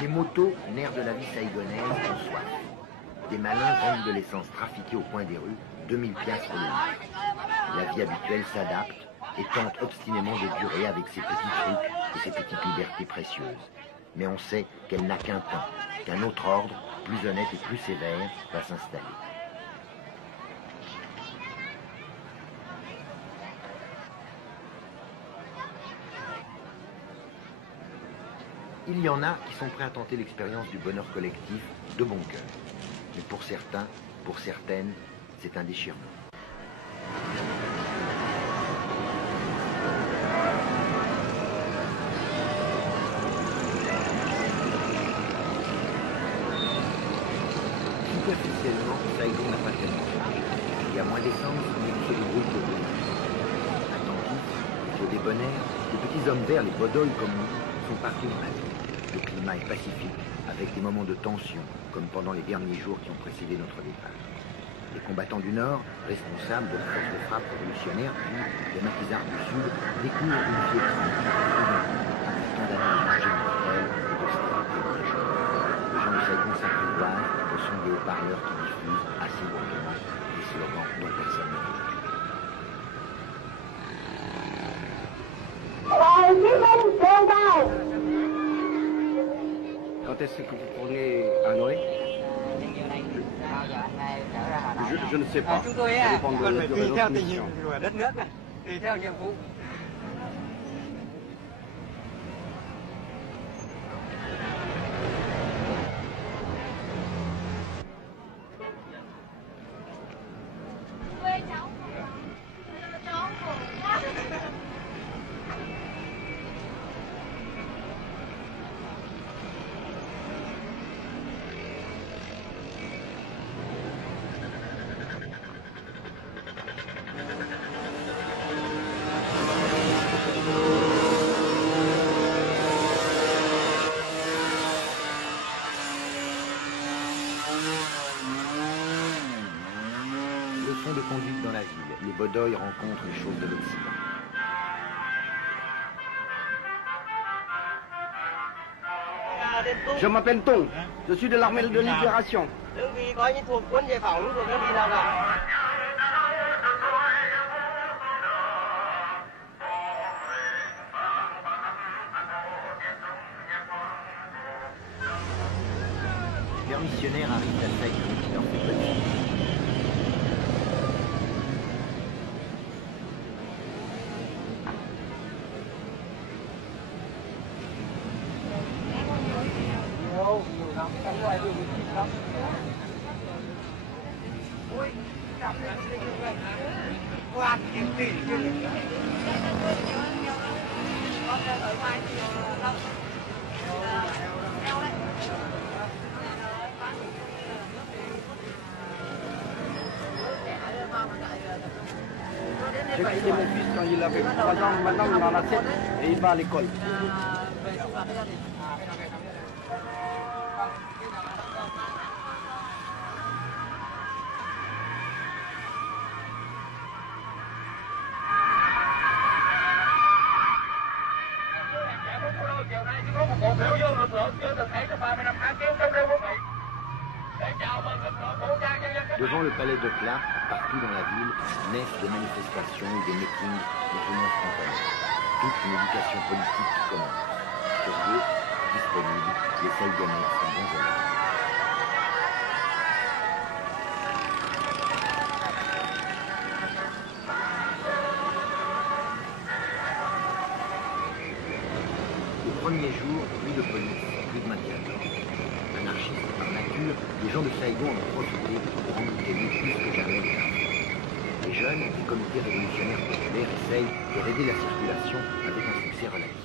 Les motos, nerfs de la vie saïgonaise, ont soif. Des malins vendent de l'essence trafiquée au coin des rues, 2000 piastres le litre. La vie habituelle s'adapte et tente obstinément de durer avec ses petits trucs et ses petites libertés précieuses. Mais on sait qu'elle n'a qu'un temps, qu'un autre ordre, plus honnête et plus sévère, va s'installer. Il y en a qui sont prêts à tenter l'expérience du bonheur collectif de bon cœur. Mais pour certains, pour certaines, c'est un déchirement. Superficiellement, Saigon n'a pas tellement changé. Il y a moins d'essence, mais il se débrouille pour venir. Attentifs, au débonnaire, les petits hommes verts, les bodoles comme nous, sont partout dans la ville. Le climat est pacifique, avec des moments de tension, comme pendant les derniers jours qui ont précédé notre départ. Les combattants du Nord, responsables de la force de frappe révolutionnaire, puis les maquisards du Sud, découvrent une vie tranquille et tant d'années de danger mortel et d'austérité religieuse. Les gens de Saigon s'apprivoisent au son des haut-parleurs qui diffusent assez lourdement des slogans dont personne ne veut. Quand est-ce que vous tournez à Noé? Je ne sais pas. Chúng tôi á, Ça dépend còn de phải tùy notre theo tình mission. hình của đất nước, tùy theo nhiệm vụ. Leçon de conduite dans la ville. Les Bodoïs rencontrent les choses de l'Occident. Je m'appelle Tong. Je suis de l'armée de libération. Đơn vị coi như thuộc quân giải phóng thuộc đơn vị nào cả. Les missionnaires arrivent à Saigon qui leur fait petit. J'ai quitté mon fils quand il avait 3 ans. Maintenant, il en a 7 et il va à l'école. Devant le palais de Clark, partout dans la ville, naissent des manifestations ou des meetings plus ou moins spontanés. Toute une éducation politique qui commence. Curieux, disponible, les Saïgonais sont bons élèves. Le premier jour, plus de police, plus de maintien de l'ordre. Anarchistes par nature, les gens de Saigon en ont profité pour embouteiller plus que jamais les trafics. Les jeunes du comité révolutionnaire populaire essayent de régler la circulation avec un succès relatif.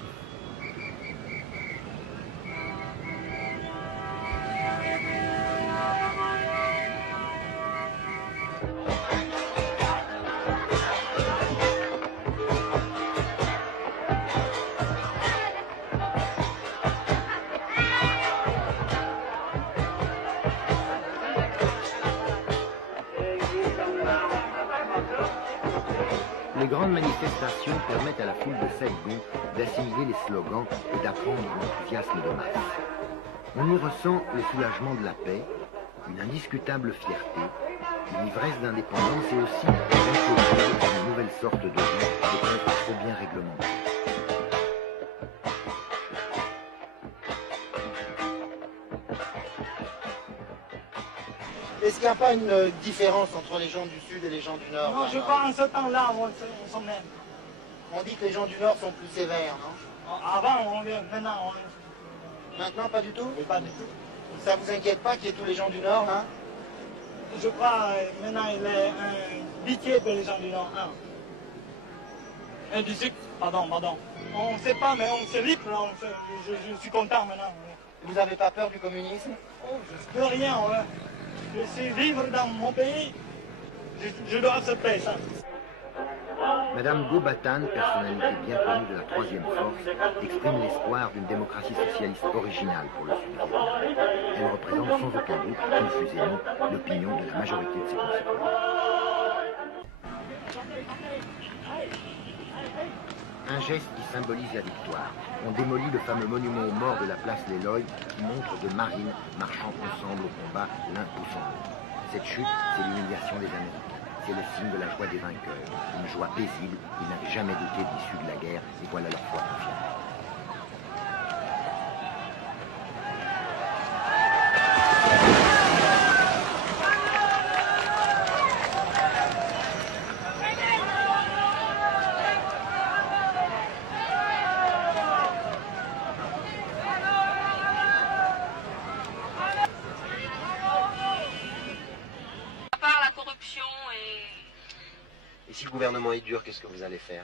grandes manifestations permettent à la foule de Saigon d'assimiler les slogans et d'apprendre l'enthousiasme de masse. On y ressent le soulagement de la paix, une indiscutable fierté, une ivresse d'indépendance et aussi une nouvelle sorte de vie peut-être trop bien réglementée. Est-ce qu'il n'y a pas une différence entre les gens du Sud et les gens du Nord? Non, je crois en ce temps-là, on s'en même. On dit que les gens du Nord sont plus sévères, non? Avant, maintenant, Maintenant, pas du tout? pas du tout. Ça vous inquiète pas qu'il y ait tous les gens du Nord, hein? Je crois maintenant il est un pitié pour les gens du Nord. Un du Sud, pardon. On ne sait pas, mais on se libre, je suis content maintenant. Vous n'avez pas peur du communisme? Oh, je ne peux rien, ouais. Je sais vivre dans mon pays, je dois accepter ça. Madame Go-Batan, personnalité bien connue de la Troisième Force, exprime l'espoir d'une démocratie socialiste originale pour le Sud. Elle représente sans aucun doute, confusément, l'opinion de la majorité de ses concitoyens. Un geste qui symbolise la victoire. On démolit le fameux monument aux morts de la place Leloy qui montre deux marines marchant ensemble au combat, l'un poussant l'autre. Cette chute, c'est l'humiliation des Américains. C'est le signe de la joie des vainqueurs. Une joie paisible, ils n'avaient jamais douté de l'issue de la guerre, et voilà leur foi confirmée. Et si le gouvernement est dur, qu'est-ce que vous allez faire?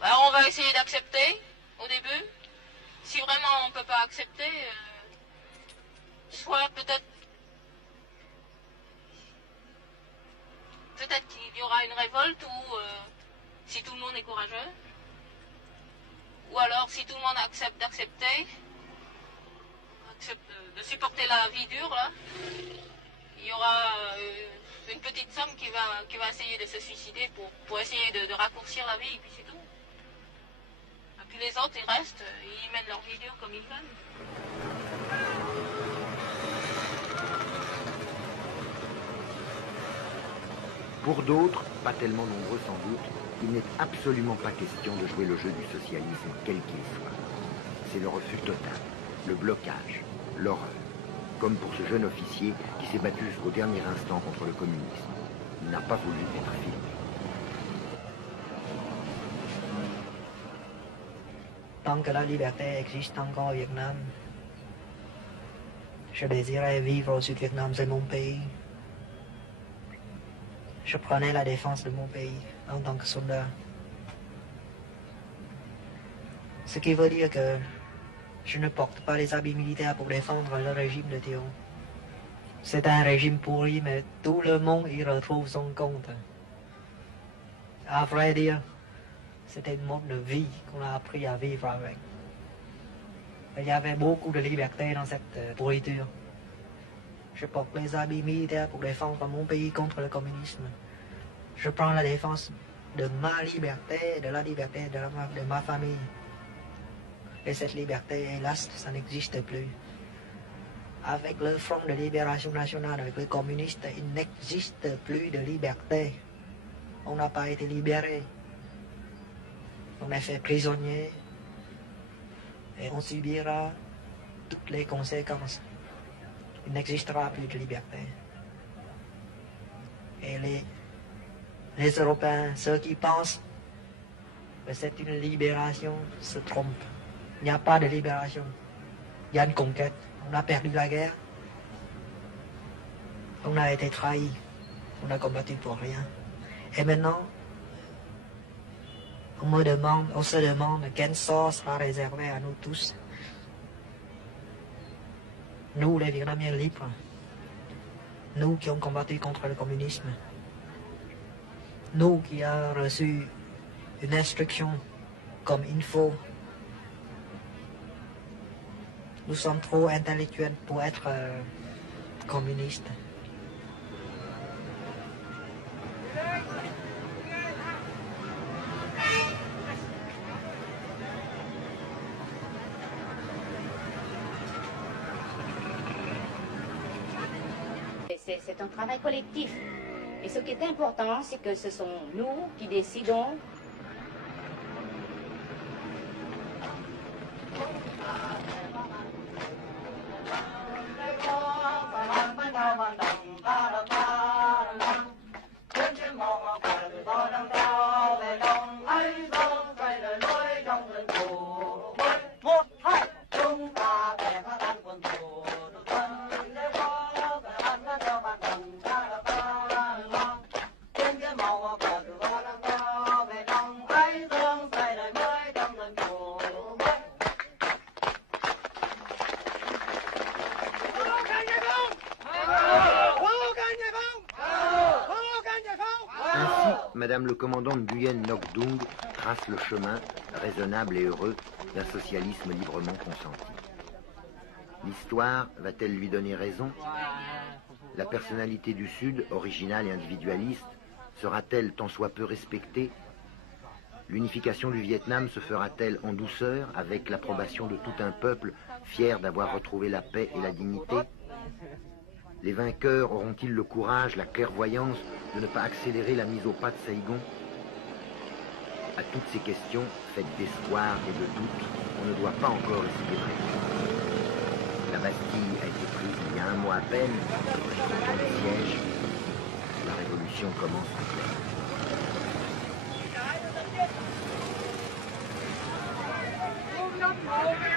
On va essayer d'accepter au début. Si vraiment on ne peut pas accepter, soit peut-être qu'il y aura une révolte ou si tout le monde est courageux. Ou alors si tout le monde accepte d'accepter, accepte de supporter la vie dure là, il y aura une petite somme qui va essayer de se suicider pour essayer de raccourcir la vie, et puis c'est tout. Et puis les autres, ils restent, ils mènent leur vie dure comme ils veulent. Pour d'autres, pas tellement nombreux sans doute, il n'est absolument pas question de jouer le jeu du socialisme, quel qu'il soit. C'est le refus total, le blocage, l'horreur. Comme pour ce jeune officier qui s'est battu jusqu'au dernier instant contre le communisme. Il n'a pas voulu être filmé. Tant que la liberté existe encore au Vietnam, je désirais vivre au Sud-Vietnam, c'est mon pays. Je prenais la défense de mon pays en tant que soldat. Ce qui veut dire que je ne porte pas les habits militaires pour défendre le régime de Thieu. C'est un régime pourri, mais tout le monde y retrouve son compte. À vrai dire, c'était une mode de vie qu'on a appris à vivre avec. Il y avait beaucoup de liberté dans cette pourriture. Je porte les habits militaires pour défendre mon pays contre le communisme. Je prends la défense de ma liberté, de la liberté de ma famille. Et cette liberté, hélas, ça n'existe plus. Avec le Front de Libération Nationale, avec les communistes, il n'existe plus de liberté. On n'a pas été libéré. On est fait prisonnier. Et on subira toutes les conséquences. Il n'existera plus de liberté. Et les Européens, ceux qui pensent que c'est une libération, se trompent. Il n'y a pas de libération. Il y a une conquête. On a perdu la guerre. On a été trahis. On a combattu pour rien. Et maintenant, on se demande quel sort sera réservé à nous tous. Nous, les Vietnamiens libres. Nous qui avons combattu contre le communisme. Nous qui avons reçu une instruction comme il faut. Nous sommes trop intellectuels pour être communistes. c'est un travail collectif. Et ce qui est important, c'est que ce sont nous qui décidons. Madame le commandant Nguyen Ngoc Dung trace le chemin, raisonnable et heureux, d'un socialisme librement consenti. L'histoire va-t-elle lui donner raison? La personnalité du Sud, originale et individualiste, sera-t-elle tant soit peu respectée? L'unification du Vietnam se fera-t-elle en douceur, avec l'approbation de tout un peuple fier d'avoir retrouvé la paix et la dignité? Les vainqueurs auront-ils le courage, la clairvoyance de ne pas accélérer la mise au pas de Saigon? À toutes ces questions, faites d'espoir et de doute, on ne doit pas encore s'y préparer. La Bastille a été prise il y a un mois à peine, dans le siège, la révolution commence en pleine.